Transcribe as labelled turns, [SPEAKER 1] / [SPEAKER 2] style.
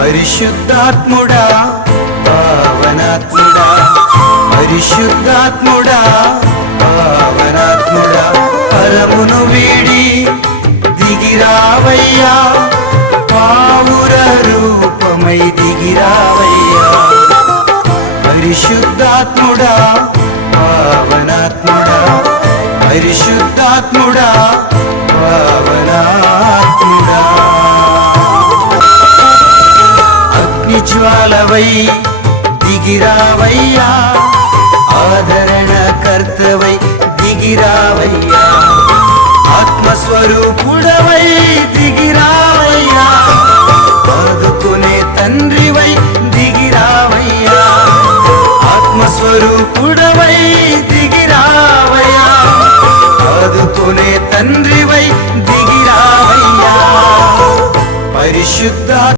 [SPEAKER 1] పరిశుద్ధాత్ముడా పావనాత్ముడా పరిశుద్ధాత్ముడా పావనాత్ముడా పరమును వీడి దిగిరావయ్యా. పావుర రూపమై దిగిరావయ్యా. పరిశుద్ధాత్ముడా పావనాత్ముడా పరిశుద్ధాత్ముడా జ్వాలవై దిగిరావయ్యా. ఆదరణ కర్తవై దిగిరావయ్యా. ఆత్మస్వరూపుడవై దిగిరావయ్యా. ఆదుకునే తండ్రివై దిగిరావయ్యా. ఆత్మస్వరూపుడవై దిగిరావయ్యా. ఆదుకునే తండ్రివై దిగిరావయ్యా. పరిశుద్ధ